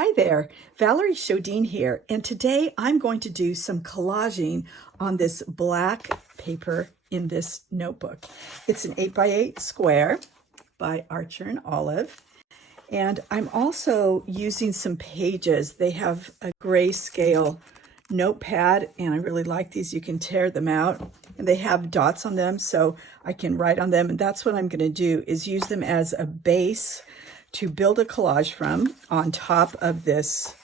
Hi there, Valerie Shodine here, and today I'm going to do some collaging on this black paper in this notebook. It's an 8x8 square by Archer and Olive, and I'm also using some pages. They have a grayscale notepad, and I really like these. You can tear them out, and they have dots on them, so I can write on them, and that's what I'm going to do, is use them as a base to build a collage from on top of this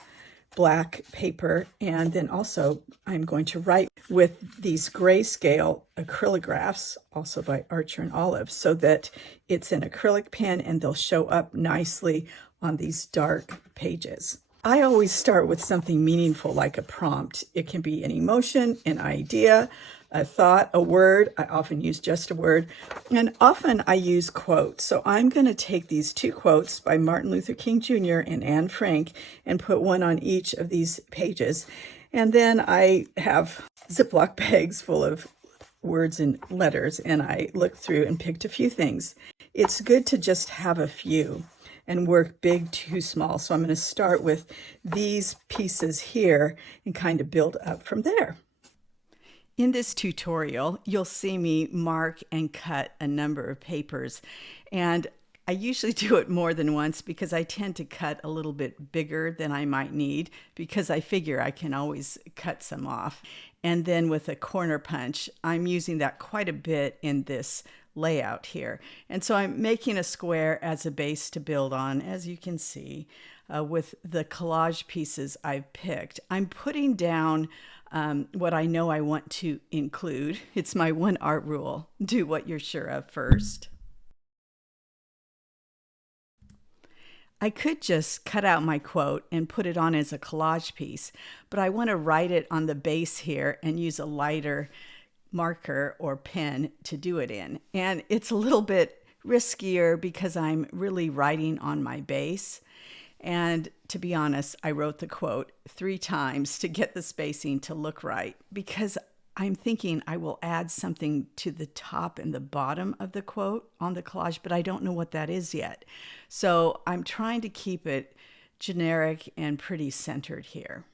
black paper. And then also I'm going to write with these grayscale acrylographs, also by Archer and Olive, so that it's an acrylic pen and they'll show up nicely on these dark pages. I always start with something meaningful like a prompt. It can be an emotion, an idea, a thought, a word. I often use just a word, and often I use quotes. So I'm going to take these two quotes by Martin Luther King Jr. and Anne Frank and put one on each of these pages. And then I have Ziploc bags full of words and letters, and I looked through and picked a few things. It's good to just have a few and work big to small. So I'm going to start with these pieces here and kind of build up from there. In this tutorial, you'll see me mark and cut a number of papers, and I usually do it more than once because I tend to cut a little bit bigger than I might need, because I figure I can always cut some off. And then with a corner punch, I'm using that quite a bit in this layout here. And so I'm making a square as a base to build on, as you can see, with the collage pieces I've picked. I'm putting down what I know I want to include. It's my one art rule: do what you're sure of first. I could just cut out my quote and put it on as a collage piece, but I want to write it on the base here and use a lighter marker or pen to do it in. And it's a little bit riskier because I'm really writing on my base. And to be honest, I wrote the quote 3 times to get the spacing to look right, because I'm thinking I will add something to the top and the bottom of the quote on the collage, but I don't know what that is yet. So I'm trying to keep it generic and pretty centered here.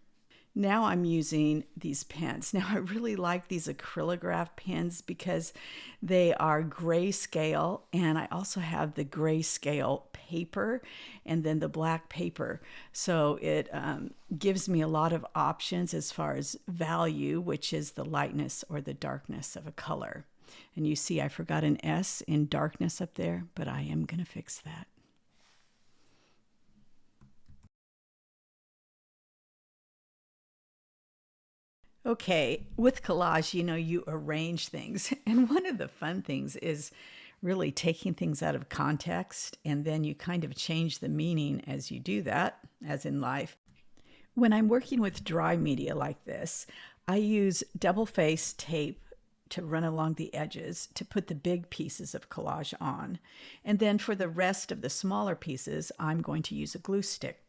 Now I'm using these pens. Now I really like these acrylograph pens because they are grayscale, and I also have the grayscale paper and then the black paper. So it gives me a lot of options as far as value, which is the lightness or the darkness of a color. And you see I forgot an S in darkness up there, but I am going to fix that. Okay, with collage, you arrange things. And one of the fun things is really taking things out of context, and then you kind of change the meaning as you do that, as in life. When I'm working with dry media like this, I use double-faced tape to run along the edges to put the big pieces of collage on. And then for the rest of the smaller pieces, I'm going to use a glue stick.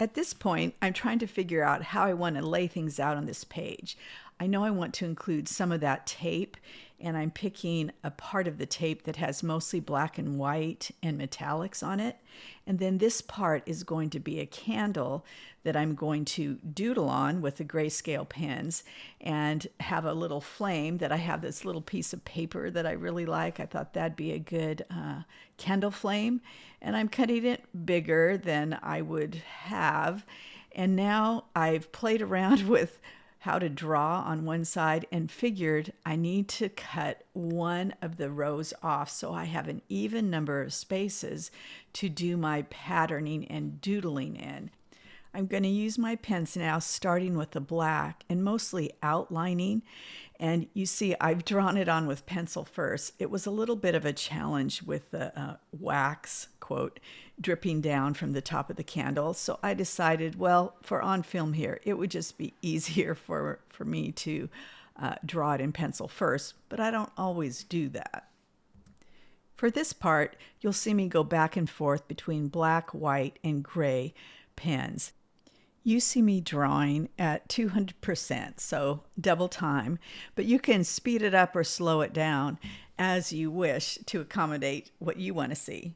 At this point, I'm trying to figure out how I want to lay things out on this page. I know I want to include some of that tape, and I'm picking a part of the tape that has mostly black and white and metallics on it. And then this part is going to be a candle that I'm going to doodle on with the grayscale pens and have a little flame that I have this little piece of paper that I really like. I thought that'd be a good candle flame. And I'm cutting it bigger than I would have. And now I've played around with how to draw on one side and figured I need to cut one of the rows off so I have an even number of spaces to do my patterning and doodling in. I'm going to use my pens now, starting with the black and mostly outlining. And you see, I've drawn it on with pencil first. It was a little bit of a challenge with the wax, quote, dripping down from the top of the candle. So I decided, well, for on film here, it would just be easier for me to draw it in pencil first, but I don't always do that. For this part, you'll see me go back and forth between black, white, and gray pens. You see me drawing at 200%, so double time, but you can speed it up or slow it down as you wish to accommodate what you want to see.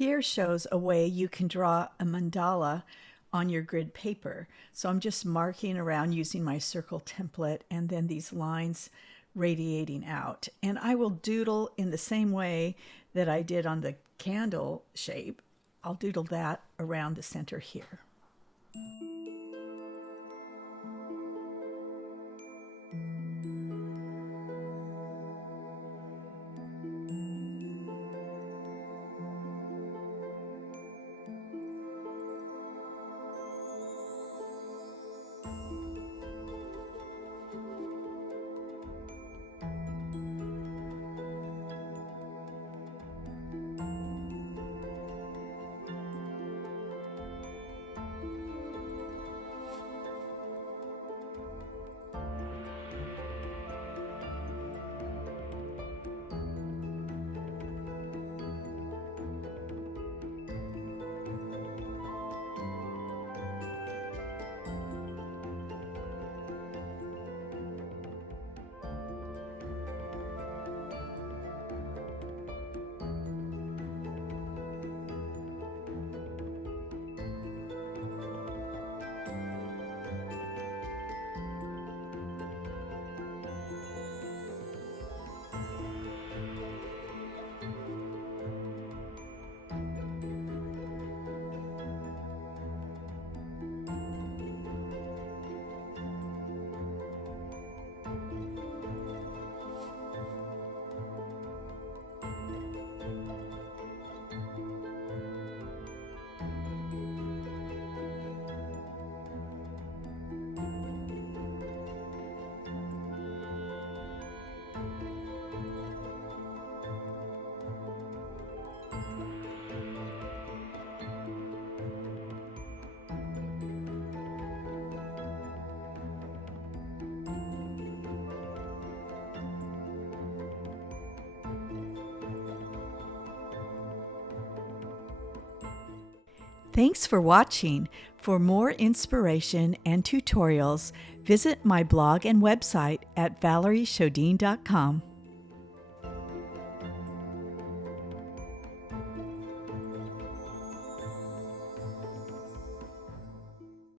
here shows a way you can draw a mandala on your grid paper. So I'm just marking around using my circle template and then these lines radiating out. And I will doodle in the same way that I did on the candle shape. I'll doodle that around the center here. Thanks for watching. For more inspiration and tutorials, visit my blog and website at valerieshodine.com.